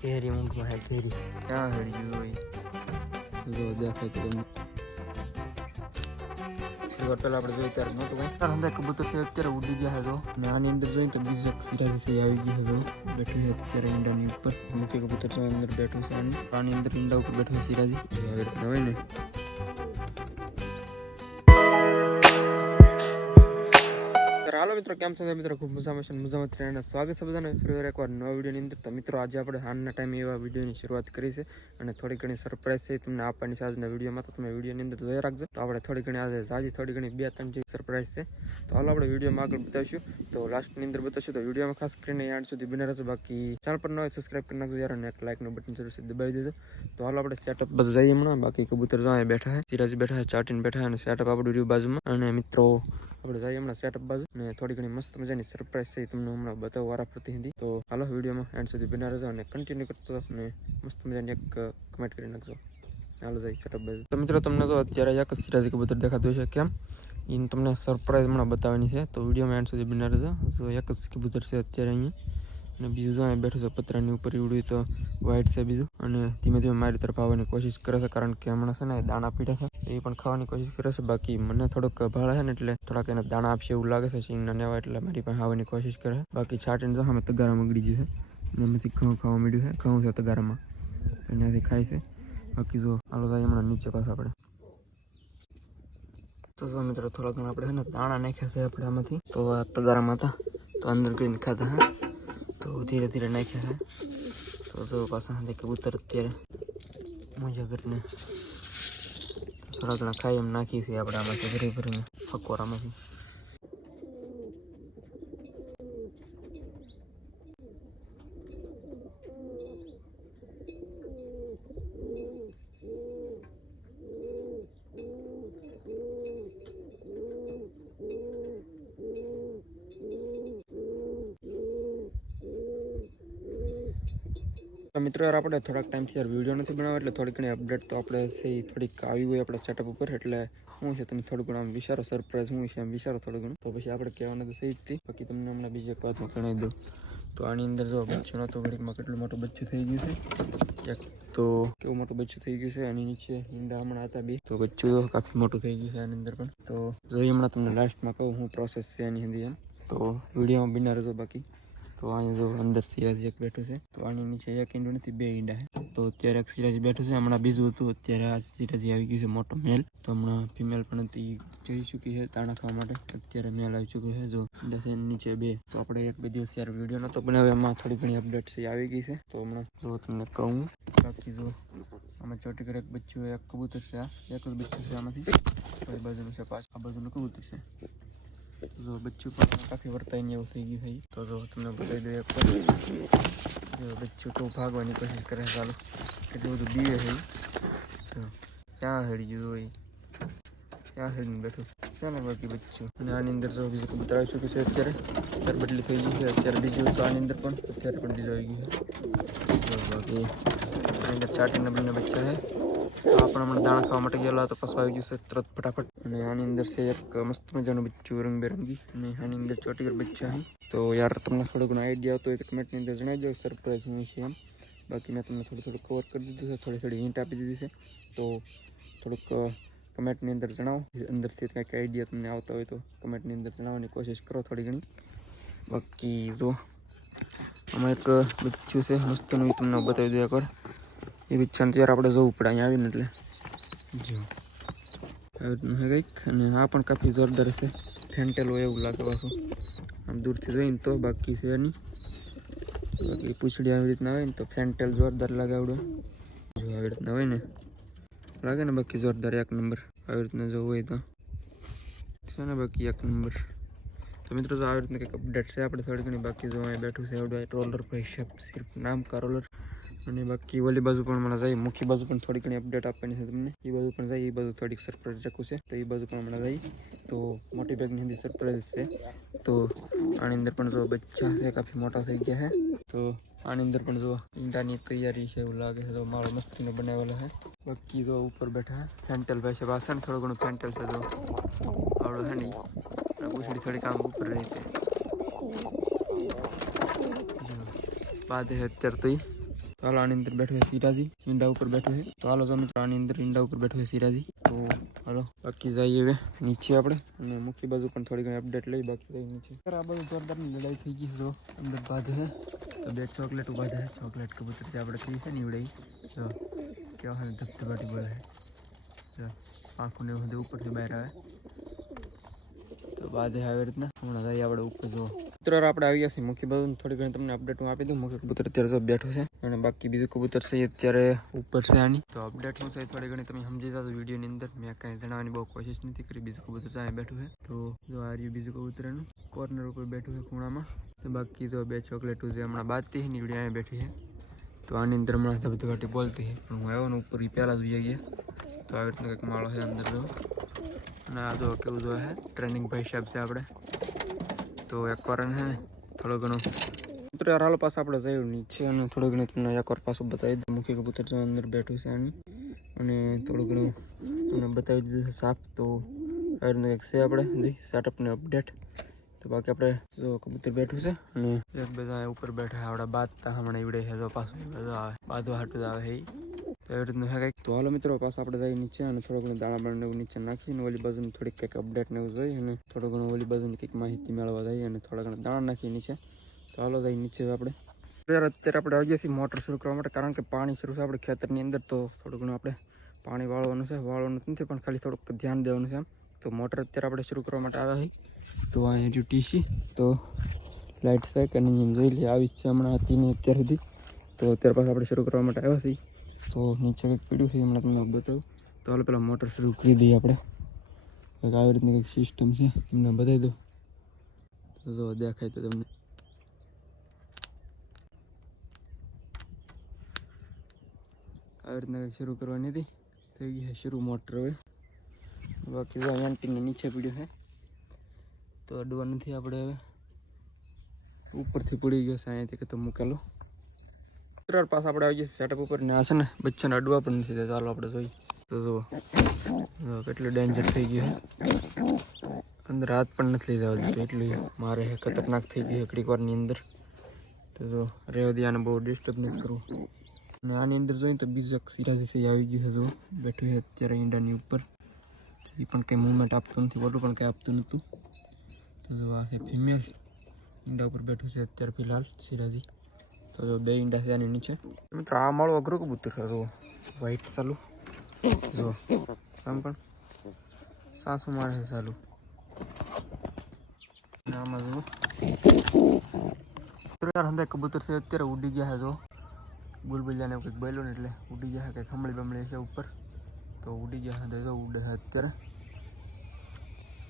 કેરી ઊંઘમાં હે કેરી ક્યાં હળી ગયું હોય જો દેખાય તો તમને પેલા આપણે જોઈએ ત્યારે નહોતું કંઈ તાર અંદર કબૂતર છે અત્યારે ઉડી ગયા છે જો અને આની અંદર જોઈએ તો બીજું એક સિરાજી છે આવી ગયું છે જો બેઠું છે અત્યારે ઈંડાની ઉપર મુખ્ય કબૂતર તો અંદર બેઠું છે આની અંદર ઈંડા ઉપર બેઠું છે સિરાજી હવે હોય ને હાલો મિત્રો કેમ છો મિત્રો ખૂબ મજામાં છે મજામાં થઈને સ્વાગત છે બધાને ફરી એકવાર નવા વિડીયોની અંદર તો મિત્રો આજે આપણે હાલના ટાઈમે એવા વિડીયોની શરૂઆત કરી છે અને થોડી ઘણી સરપ્રાઈઝ છે તમને આપવાની છે આજના વિડીયોમાં તો તમે વિડીયોની અંદર જોઈ રાખજો તો આપણે થોડી ઘણી આજે સાજી થોડી ઘણી 2-3 જેવી સરપ્રાઈઝ છે તો હાલો આપણે વિડીયોમાં આગળ બતાવીશું તો લાસ્ટની અંદર બતાવશું તો વિડીયોમાં ખાસ કરીને એન્ડ સુધી બને રહેજો બાકી ચેનલ પર ન હોય સબસ્ક્રાઈબ કરી નાખજો યાર અને એક લાઈકનું બટન જરૂરથી દબાવી દેજો તો હાલો આપણે સેટઅપ બસ જઈએ હમણાં બાકી કબૂતર જો બેઠા છે સિરાજી બેઠા છે ચાટીને બેઠા અને સેટઅપ આપણું રહ્યું બાજુમાં અને મિત્રો આપણે જઈએ હમણાં સેટઅપ બાજુ ને થોડી ઘણી મસ્ત મજાની સરપ્રાઈઝ છે તમને હમણાં બતાવો વારા પ્રતિ હિન્દી તો હાલો વિડીયોમાં એન્ડ સુધી બના રહેજો અને કન્ટિન્યુ કરતો અને મસ્ત મજાની એક કમેન્ટ કરી નાખજો હાલો જઈએ સેટઅપ બાજુ તો મિત્રો તમને જો અત્યારે એક સિરાજી કબૂતર દેખાતું છે કેમ એને તમને સરપ્રાઈઝ હમણાં બતાવવાની છે તો વિડીયોમાં એન્ડ સુધી બના રહેજો જો એક જ કબૂતર છે અત્યારે અહીંયા અને બીજું જો અહીં બેઠું છે પતરાની ઉપર ઉડ્યું તો વ્હાઈટ છે બીજું અને ધીમે ધીમે મારી તરફ આવવાની કોશિશ કરે છે કારણ કે હમણાં છે ને દાણા પીડા છે એ પણ ખાવાની કોશિશ કરે છે બાકી મને થોડોક ભાળે છે ને એટલે થોડાક એને દાણા આપશે એવું લાગે છે સિંગના નેવા એટલે મારી પાસે આવવાની કોશિશ કરે છે બાકી છાટીને જો અમે તગારામાં ગળી ગયું છે અને એમાંથી ઘઉં ખાવા મળ્યું છે ઘઉં છે તગારામાં એનાથી ખાય છે બાકી જો હાલો જાય હમણાં નીચે પાછા આપણે તો જો મિત્રો થોડા ઘણા આપણે છે ને દાણા નાખ્યા છે આપણે આમાંથી તો આ તગારામાં હતા તો અંદર કરીને ખાતા હા તો ધીરે ધીરે નાખ્યા છે તો પાછા કબૂતર અત્યારે મજા કરીને થોડા ઘણા ખાઈ એમ નાખી છે આપણે આમાંથી ભરી ભરીને ફકવારામાંથી મિત્રો યાર આપણે થોડાક ટાઈમથી યાર વિડીયો નથી બનાવ્યો એટલે થોડી ઘણી અપડેટ તો આપણે થોડીક આવી હોય આપણા સેટઅપ ઉપર એટલે શું છે તમે થોડું ઘણું આમ વિચારો સરપ્રાઈઝ શું છે એમ વિચારો થોડું ઘણું તો પછી આપણે કહેવાનું તો સહી જ હતી બાકી તમને હમણાં બીજી એક વાત હું જણાવી દઉં તો આની અંદર જો બચ્ચું નહોતું ઘડીકમાં કેટલું મોટું બચ્ચું થઈ ગયું છે એક તો કેવું મોટું બચ્ચું થઈ ગયું છે આની નીચે ઈંડા હમણાં હતા બે તો બચ્ચું કાફી મોટું થઈ ગયું છે આની અંદર પણ તો જોઈએ હમણાં તમને લાસ્ટમાં કહું હું પ્રોસેસ છે આની અંદર એમ તો વિડીયોમાં બિના રહેજો બાકી તો અહીંયા જો અંદર સિરાજી એક બેઠું છે તો આની નીચે એક ઈંડું નથી બે ઈંડા છે તો અત્યારે એક સિરાજી બેઠું છે હમણાં બીજું હતું અત્યારે આ સિરાજી આવી ગયું છે મોટો મેલ તો હમણાં ફિમેલ પણ હતી જઈ ચૂકી છે દાણા ખાવા માટે અત્યારે મેલ આવી ચૂક્યો છે જો ઈંડા છે નીચે બે તો આપણે એક બે દિવસ યાર વિડીયો નહોતો બનાવ્યો એમાં થોડી ઘણી અપડેટ છે આવી ગઈ છે તો હમણાં જો તમને કહું બાકી જો આમાં ચોટી કરે એક બચ્ચું એક કબૂતર છે આ એક જ બચ્ચું છે આમાંથી કઈ બાજુનું છે પાછું આ બાજુનું કબૂતર છે જો બચ્ચું પણ કાફી વર્તાય ને એવું થઈ ગયું છે તો જો તમને બતાવી દઉં એક જો બચ્ચું તો ભાગવાની કોશિશ કરે છે ચાલો એટલું બધું બીવે છે જો ક્યાં હળી ગયું હોય ક્યાં હળીને બેઠું છે ને બાકી બચ્ચું અને આની અંદર જો બીજું કબૂતર આવી ચૂક્યું છે અત્યારે બદલી થઈ ગઈ છે અત્યારે બીજું તો આની અંદર પણ અત્યારે પણ બીજું આવી ગયું છે જો બાકી આની અંદર ચાટીને બંને બચ્ચા છે આ પણ હમણાં દાણા ખાવા માટે ગયેલા તો પાછું આવી ગયું છે તરત ફટાફટ અને આની અંદર છે એક મસ્ત મજાનું બચ્ચું રંગબેરંગી અને આની અંદર ચોટીગર બચ્ચા છે તો યાર તમને થોડો ઘણો આઈડિયા આવતો હોય તો કમેન્ટની અંદર જણાવી દો સરપ્રાઈઝ હું છે એમ બાકી મેં તમને થોડું કવર કરી દીધું છે થોડી હિન્ટ આપી દીધી છે તો થોડુંક કમેન્ટની અંદર જણાવો અંદરથી કંઈક આઈડિયા તમને આવતા હોય તો કમેન્ટની અંદર જણાવવાની કોશિશ કરો થોડી ઘણી બાકી જો આમાં એક બચ્ચું છે મસ્તનું તમને બતાવી દઉં એકવાર એ બચ્ચાને ત્યારે આપણે જવું પડે અહીંયા આવીને એટલે જો આવી રીતનું છે કંઈક અને આ પણ કાફી જોરદાર છે ફેન્ટેલ હોય એવું લાગે પાછું આમ દૂરથી જોઈને તો બાકી છે નહીં બાકી પૂછડી આવી રીતના હોય ને તો ફેન્ટેલ જોરદાર લાગે આવડો જો આવી રીતના હોય ને લાગે ને બાકી જોરદાર એક નંબર આવી રીતના જો હોય તો છે ને બાકી એક નંબર તો મિત્રો જો આવી રીતના કંઈક અપડેટ છે આપણે થોડી ઘણી બાકી જો અહીં બેઠું છે આવડું રોલર ભાઈ સિર્ફ નામ કા રોલર અને બાકી ઓલી બાજુ પણ હમણાં જાય મુખી બાજુ પણ થોડી ઘણી અપડેટ આપવાની છે તમને એ બાજુ પણ જાય એ બાજુ થોડીક સરપ્રાઈઝ રાખવું છે તો એ બાજુ પણ હમણાં જાય તો મોટી બેગની અંદર સરપ્રાઈઝ છે તો આની અંદર પણ જો બચ્ચા છે કાફી મોટા થઈ ગયા છે તો આની અંદર પણ જો ઈંડાની તૈયારી છે એવું લાગે છે તો મારો મસ્તીનો બનાવેલો છે બાકી જો ઉપર બેઠા ફેન્ટેલ ભાઈ છે પાછળ ને થોડું ઘણું ફેન્ટેલ છે જો આવડો છે નહીં પૂછડી થોડી કામ ઉપર રહી છે જો બાદ છે અત્યારે તો તો હાલો આની અંદર બેઠો છે સિરાજી, ઈંડા ઉપર બેઠો છે. તો હાલો જો મિત્રો આની અંદર ઈંડા ઉપર બેઠો છે સિરાજી. તો હાલો બાકી જઈએ હવે નીચે આપણે, અને મુખી બાજુ પણ થોડી ઘણી અપડેટ લઈ. બાકી રહી નીચે આ બાજુ જોરદારની લડાઈ થઈ ગઈ. જો અંદર બાંધે છે તો બે ચોકલેટ બાંધે છે. ચોકલેટ કબૂતર જે આપણે થઈ છે ને ઈવડે જો કેવા હોય ધબધબાટી બોલે છે. જો આંખો ને બધું ઉપરથી બહાર આવે તો બાંધે આવી રીતના. હમણાં જઈએ આપણે ઉપર. જો મિત્રો આપણે આવી ગયા છીએ મુખી બાજુ. થોડી ઘણી તમને અપડેટ હું આપી દઉં. મુખી કબૂતર અત્યારે જો બેઠું છે, અને બાકી બીજું કબૂતર છે અત્યારે ઉપર છે આની. તો અપડેટ શું છે થોડી ઘણી તમે સમજી જાઓ વિડીયોની અંદર. મેં કાંઈ જણાવવાની બહુ કોશિશ નથી કરી. બીજું કબૂતર ત્યાં બેઠું છે. તો જો આ રહ્યું બીજું કબૂતર એનું કોર્નર ઉપર બેઠું છે ખૂણામાં. તો બાકી જો બે ચોકલેટો જે હમણાં બાજતી છે ને એવડી અહીંયા બેઠી છે. તો આની અંદર હમણાં ધબધબાટી બોલતી છે, પણ હું આવ્યો ને ઉપર એ પહેલાં જોઈ ગયા. તો આવી રીતનો કંઈક માળો છે અંદર જો. અને આ જો કેવું જો છે ટ્રેનિંગ ભાઈ સાહેબ છે આપણે. તો એક વાર છે ને થોડો ઘણો મિત્રો યાર હાલો પાછા આપણે જઈએ નીચે, અને થોડું ઘણું તમને એક વાર પાછું બતાવી દઉં. મુખી કબૂતર જો અંદર બેઠું છે આની, અને થોડું ઘણું તમને બતાવી દીધું છે સાફ. તો આવી રીતનું કંઈક છે આપણે સેટઅપને અપડેટ. તો બાકી આપણે જો કબૂતર બેઠું છે, અને એક બધા ઉપર બેઠા આવડા બાદતા હમણાં ઈવડે છે. જો પાછું આવે બાંધવા હાટું આવે છે તો એવી રીતનું છે કંઈક. તો હાલો મિત્રો પાછા આપણે જઈએ નીચે, અને થોડું ઘણું દાણા બાણા એવું નીચે નાખીને ઓલી બાજુની થોડીક કંઈક અપડેટ ને એવું જોઈએ, અને થોડું ઘણું ઓલી બાજુની કંઈક માહિતી મેળવવા જઈએ, અને થોડા ઘણા દાણા નાખીએ નીચે. તો હાલો જઈએ નીચે આપણે. અત્યારે આપણે આવી ગયા છીએ મોટર શરૂ કરવા માટે, કારણ કે પાણી શરૂ છે આપણે ખેતરની અંદર. તો થોડું ઘણું આપણે પાણી વાળવાનું છે, વાળવાનું નથી પણ ખાલી થોડુંક ધ્યાન દેવાનું છે એમ. તો મોટર અત્યારે આપણે શરૂ કરવા માટે આવ્યા છીએ. તો અહીંયા જો ટીસી તો લાઇટ છે કે નહીં જોઈ લઈએ. આવી જ છે હમણાં હતી નહીં અત્યાર સુધી. તો અત્યારે પાછા આપણે શરૂ કરવા માટે આવ્યા છીએ. તો નીચે કંઈક પીડ્યું છે હમણાં તમને બતાવું. તો હાલો પહેલાં મોટર શરૂ કરી દઈએ આપણે. કંઈક આવી રીતની કંઈક સિસ્ટમ છે, તમને બતાવી દઉં. તો જો દેખાય તો તમને આવી રીતના કંઈક શરૂ કરવાની હતી. થઈ ગઈ છે શરૂ મોટર હવે. બાકી જો એન્ટીને નીચે પીડ્યું છે, તો અડવા નથી આપણે હવે. ઉપરથી પડી ગયો છે અહીંયાથી કે તો મૂકેલો. પાછા આપણે આવી જઈએ સેટઅપ ઉપર, ને આ છે ને બચ્ચાને અડવા પણ નથી દેતા. ચાલો આપણે જોઈએ. તો જુઓ કેટલું ડેન્જર થઈ ગયું છે. અંદર હાથ પણ નથી લઈ જવા દીધું, એટલી મારે ખતરનાક થઈ ગઈ ઘડીક વારની અંદર. તો જો રહેવા દે, આને બહુ ડિસ્ટર્બ નથી કરવું. અને આની અંદર જોઈએ તો બીજું એક સિરાજી આવી ગયું છે. જો બેઠું છે અત્યારે ઈંડાની ઉપર. એ પણ કંઈ મૂવમેન્ટ આપતું નથી, ઓલું પણ કંઈ આપતું નહોતું. તો જો આ છે ફિમેલ, ઈંડા ઉપર બેઠું છે અત્યારે ફિલહાલ સિરાજી. તો જો બે ઈંડા છે આની નીચે. મિત્રો આ માળું અઘરું કબૂતર છે. જો વ્હાઈટ ચાલુ જો આમ પણ સાસુ મારે છે ચાલુ. આમાં જો યાર હંધા કબૂતર છે અત્યારે ઉડી ગયા છે. જો બુલબુલિયાને કંઈક બોલ્યો ને એટલે ઉડી ગયા છે. કંઈક હમળી બમળી છે ઉપર, તો ઉડી ગયા છે. તો ઉડે છે અત્યારે.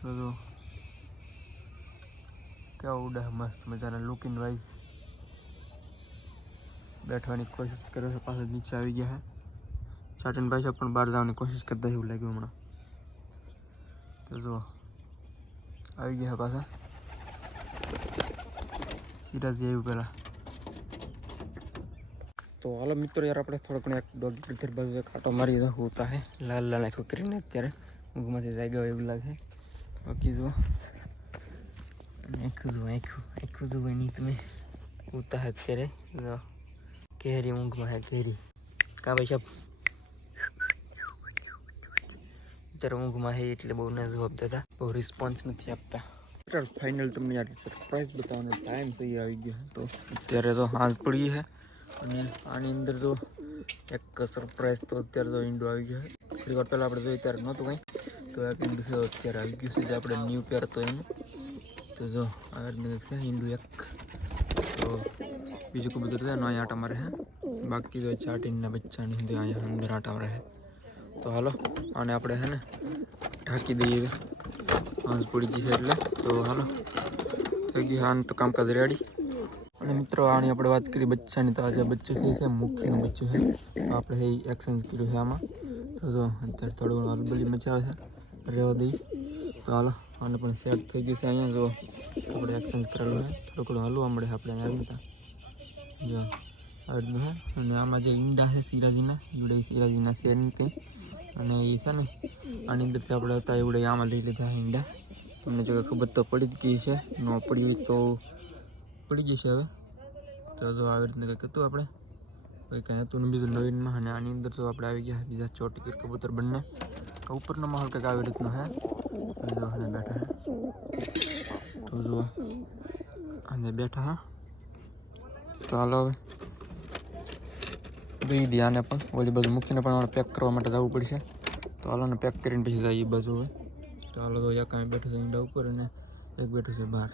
તો જો કેવા ઉડે છે મસ્ત મજાના લુકિંગ વાઇઝ. બેઠવાની કોશિશ કરે છે, પાછળ નીચે આવી ગયા છે. ચાટન ભાઈ સાહેબ પણ બહાર જવાની કોશિશ કરતા એવું લાગ્યું હમણાં. તો જો આવી ગયા પાછા. સિરાજી આવ્યું પહેલાં. તો હાલો મિત્રો યાર આપણે થોડો ઘણો એક ડોગી કલ્ચર બાજુ કાંટો મારી દો. હોતા હે લાલ લાલ આંખો કરીને અત્યારે ઊંઘમાંથી જાગ્યા એવું લાગે. બાકી જુઓ આખું જુઓ આખું જુઓ એની તમે હોતા હે અત્યારે. જો કેરી ઊંઘમાં હે કેરી. કાં ભાઈ સાહેબ અત્યારે ઊંઘમાં હે એટલે બહુ ના જવાબ દેતા, બહુ રિસ્પોન્સ નથી આપતા. ફાઇનલ તમને યાર સરપ્રાઈઝ બતાવવાનો ટાઈમ થઈ આવી ગયો. તો અત્યારે તો હાંસ પડી છે, અને આની અંદર જો એક સરપ્રાઈઝ તો અત્યારે તો ઈંડો આવી ગયો છે. થોડી વાર પહેલાં આપણે જોઈએ ત્યારે નહોતું કંઈ, તો એક ઈંડું છે અત્યારે આવી ગયું છે જે આપણે ન્યૂ પેર તો એનું. તો જો આ રીતનું છે ઈંડું એક. તો બીજું કબૂતર છે એનો અહીંયા આટા મારે છે. બાકી તો ચાટીના બચ્ચાની સુધી અહીંયા અંદર આટા મારે છે. તો હાલો આને આપણે છે ને ઢાંકી દઈએ. હાંસ પડી ગઈ છે એટલે. તો હાલો થઈ ગયું આને તો કામકાજ રેડી. અને મિત્રો આની આપણે વાત કરી બચ્ચાની, તો આજે બચ્ચું છે મુખીનું બચ્ચું છે. તો આપણે એ એક્સચેન્જ કર્યું છે આમાં. તો જો અત્યારે થોડું ઘણું હલબલી મચાવે છે, રહેવા દઈ. તો હાલો આને પણ સેટ થઈ ગયું છે અહીંયા. જો આપણે એક્સચેન્જ કરેલું છે, થોડું ઘણું હલવા મળે આપણે અહીંયા આવી હતા. જો આ રીતનું છે. અને આમાં જે ઈંડા છે સિરાજીના, ઈવડે સિરાજીના છે નહીં કંઈ. અને એ છે ને આની અંદરથી આપણે હતા એવડે આમાં લઈ લીધા ઈંડા. તમને જો ખબર તો પડી જ ગઈ છે, ન પડી હોય તો પડી જશે હવે. તો જો આવી રીતનું કંઈક હતું આપણે. કંઈ કાંઈ હતું ને બીજું નવીનમાં. અને આની અંદર તો આપણે આવી ગયા બીજા ચોટીકીર કબૂતર બંને. ઉપરનો માહોલ કંઈક આવી રીતનો હે. તો જો હવે બેઠા હે, તો જો અને બેઠા હા. તો હાલો હવે દઈ દે આને પણ, ઓલી બાજુ મૂકીને પણ અમારે પેક કરવા માટે જવું પડશે. તો હાલો ને પેક કરીને પછી જાય એ બાજુ હવે. તો હાલો તો એક અહીં બેઠો છે ઈંડા ઉપર અને એક બેઠો છે બહાર.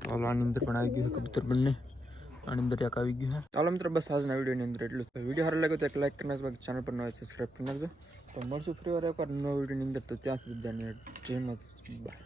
તો હાલો આની અંદર પણ આવી ગયું છે કબૂતર બંને. આની અંદર એક આવી ગયું છે. ચાલો મિત્રો બસ આજના વિડીયોની અંદર એટલું જ. વિડીયો સારો લાગ્યો તો એક લાઈક કરી નાખજો, ચેનલ પર ન હોય સબસ્ક્રાઈબ કરી નાખજો. તો મળશું ફરી વાર એકવાર નવા વિડીયોની અંદર. તો ત્યાં સુધી બધાને જય માતા, બાય.